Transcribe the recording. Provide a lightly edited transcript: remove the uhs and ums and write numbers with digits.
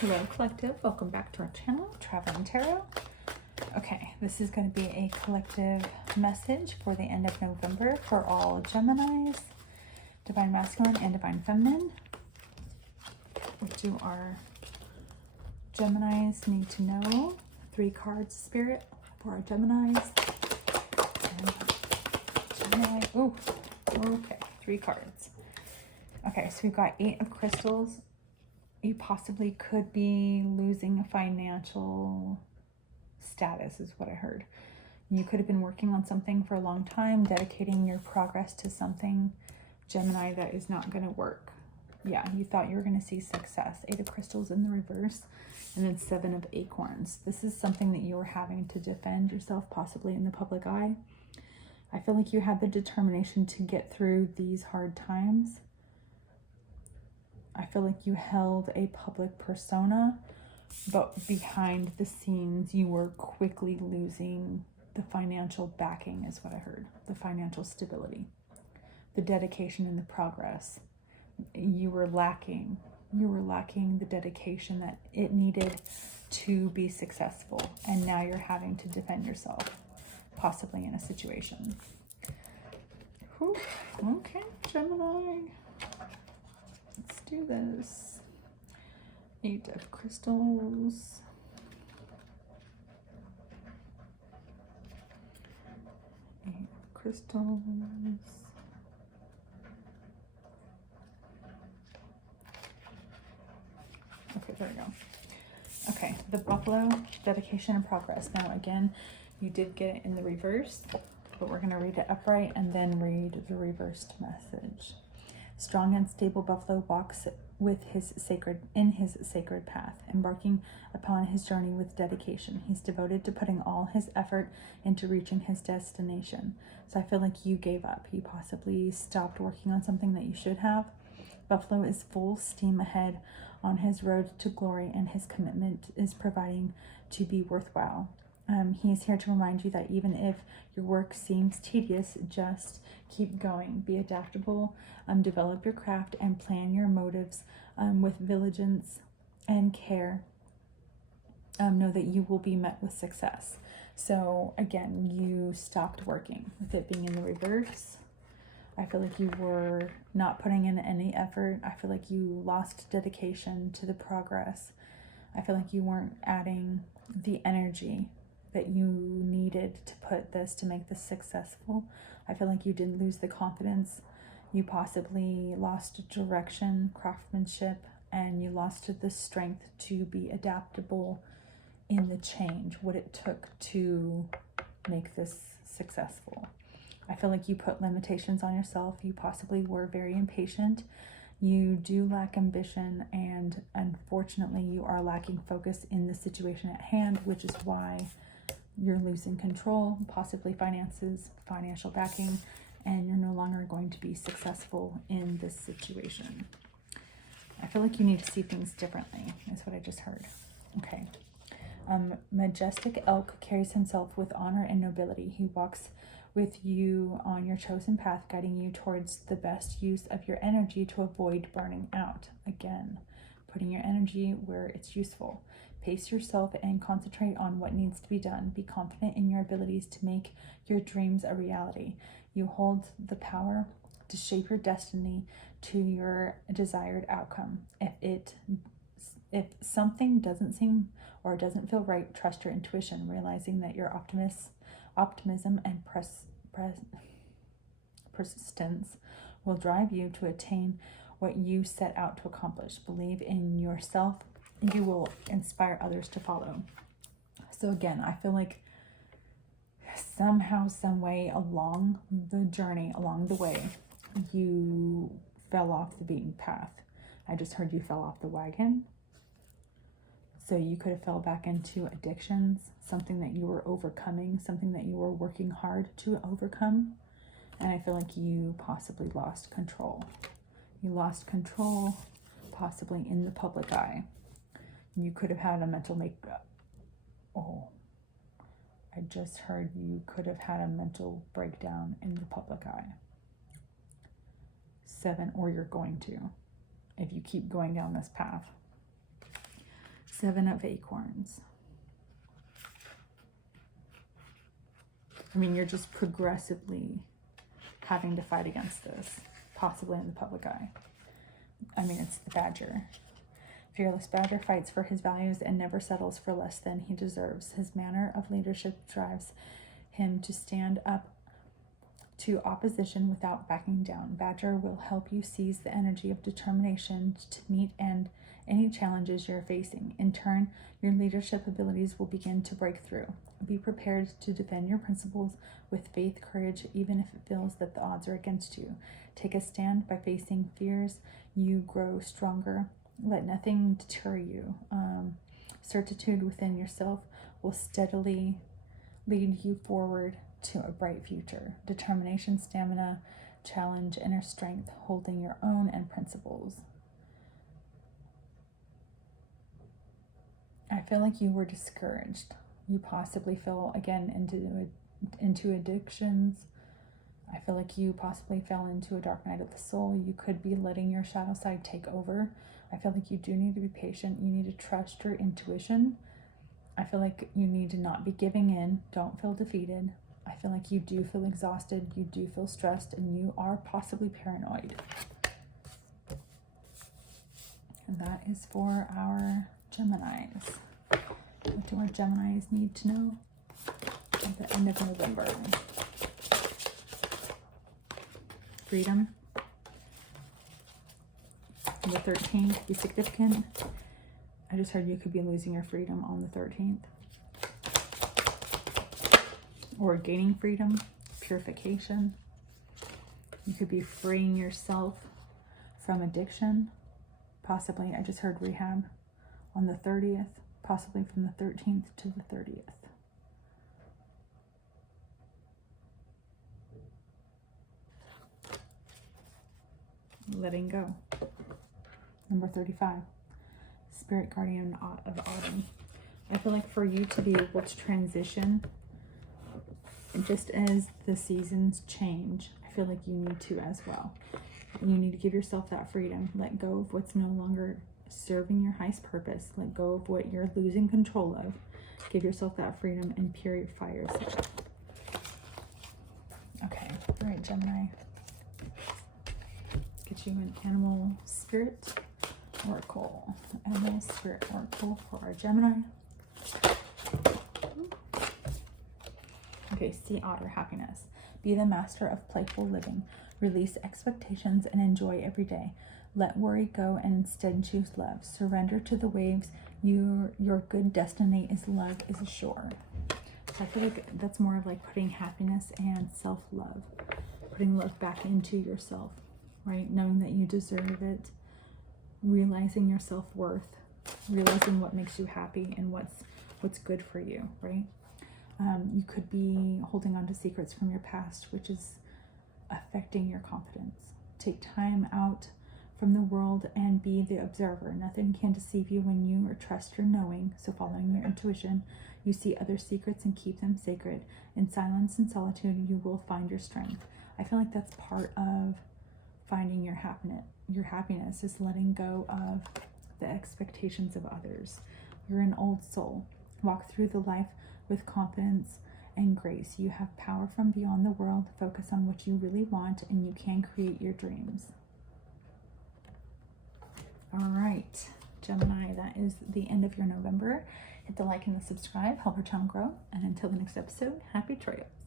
Hello Collective, welcome back to our channel, Traveling Tarot. Okay, this is going to be a collective message for the end of November for all Geminis, Divine Masculine and Divine Feminine. What do our Geminis need to know? 3 cards, Spirit, for our Geminis. And Gemini, oh, okay, 3 cards. Okay, so we've got 8 of Crystals. You possibly could be losing a financial status is what I heard. You could have been working on something for a long time, dedicating your progress to something, Gemini, that is not going to work. Yeah, you thought you were going to see success. 8 of Crystals in the reverse, and then 7 of Acorns. This is something that you were having to defend yourself, possibly in the public eye. I feel like you had the determination to get through these hard times. I feel like you held a public persona, but behind the scenes, you were quickly losing the financial backing, is what I heard. The financial stability, the dedication and the progress. You were lacking the dedication that it needed to be successful. And now you're having to defend yourself, possibly in a situation. Whew. Okay, Gemini. Let's do this. 8 of Crystals. 8 of Crystals. Okay, there we go. Okay, the Buffalo, dedication and progress. Now again, you did get it in the reverse, but we're going to read it upright and then read the reversed message. Strong and stable buffalo walks with his sacred path, embarking upon his journey with dedication. He's devoted to putting all his effort into reaching his destination. So I feel like you gave up. You possibly stopped working on something that you should have. Buffalo is full steam ahead on his road to glory, and his commitment is proving to be worthwhile. He is here to remind you that even if your work seems tedious, just keep going. Be adaptable, develop your craft, and plan your motives with vigilance and care. Know that you will be met with success. So again, you stopped working. With it being in the reverse, I feel like you were not putting in any effort. I feel like you lost dedication to the progress. I feel like you weren't adding the energy that you needed to put this, to make this successful. I feel like you did lose the confidence. You possibly lost direction, craftsmanship, and you lost the strength to be adaptable in the change, what it took to make this successful. I feel like you put limitations on yourself. You possibly were very impatient. You do lack ambition, and unfortunately you are lacking focus in the situation at hand, which is why you're losing control, possibly finances, financial backing, and you're no longer going to be successful in this situation. I feel like you need to see things differently, is what I just heard. Okay. Majestic elk carries himself with honor and nobility. He walks with you on your chosen path, guiding you towards the best use of your energy to avoid burning out. Again, putting your energy where it's useful. Pace yourself and concentrate on what needs to be done. Be confident in your abilities to make your dreams a reality. You hold the power to shape your destiny to your desired outcome. If something doesn't seem or doesn't feel right, trust your intuition, realizing that your optimism and persistence will drive you to attain what you set out to accomplish. Believe in yourself. You will inspire others to follow. So again, I feel like somehow, some way along the journey, along the way, you fell off the beaten path. I just heard you fell off the wagon. So you could have fell back into addictions, something that you were overcoming, something that you were working hard to overcome. And I feel like you possibly lost control. You lost control, possibly in the public eye. You could have had a mental I just heard you could have had a mental breakdown in the public eye. 7, or you're going to, if you keep going down this path. Seven of Acorns. I mean, you're just progressively having to fight against this, possibly in the public eye. I mean, it's the Badger. Fearless Badger fights for his values and never settles for less than he deserves. His manner of leadership drives him to stand up to opposition without backing down. Badger will help you seize the energy of determination to meet any challenges you're facing. In turn, your leadership abilities will begin to break through. Be prepared to defend your principles with faith, courage, even if it feels that the odds are against you. Take a stand by facing fears. You grow stronger. Let nothing deter you. Certitude within yourself will steadily lead you forward to a bright future. Determination, stamina, challenge, inner strength, holding your own and principles. I feel like you were discouraged. You possibly fell again into addictions. I feel like you possibly fell into a dark night of the soul. You could be letting your shadow side take over. I feel like you do need to be patient. You need to trust your intuition. I feel like you need to not be giving in. Don't feel defeated. I feel like you do feel exhausted. You do feel stressed, and you are possibly paranoid. And that is for our Geminis. What do our Geminis need to know at the end of November? Freedom. The 13th could be significant. I just heard you could be losing your freedom on the 13th. Or gaining freedom. Purification. You could be freeing yourself from addiction. Possibly, I just heard rehab on the 30th. Possibly from the 13th to the 30th. Letting go. Number 35. Spirit Guardian of Autumn. I feel like for you to be able to transition, just as the seasons change, I feel like you need to as well. You need to give yourself that freedom. Let go of what's no longer serving your highest purpose. Let go of what you're losing control of. Give yourself that freedom and purify yourself. Okay, all right, Gemini. Let's get you an animal spirit oracle. Animal spirit oracle for our Gemini. Okay, Sea Otter, happiness. Be the master of playful living. Release expectations and enjoy every day. Let worry go and instead choose love. Surrender to the waves. Your good destiny is love is assured. So I feel like that's more of like putting happiness and self-love. Putting love back into yourself, right? Knowing that you deserve it. Realizing your self-worth. Realizing what makes you happy and what's good for you, right? You could be holding on to secrets from your past, which is affecting your confidence. Take time out from the world and be the observer. Nothing can deceive you when you trust your knowing. So following your intuition, you see other secrets and keep them sacred. In silence and solitude, you will find your strength. I feel like that's part of finding your happiness. Your happiness is letting go of the expectations of others. You're an old soul. Walk through the life with confidence and grace. You have power from beyond the world. Focus on what you really want and you can create your dreams. All right, Gemini, that is the end of your November. Hit the like and the subscribe, help our channel grow. And until the next episode, happy trails.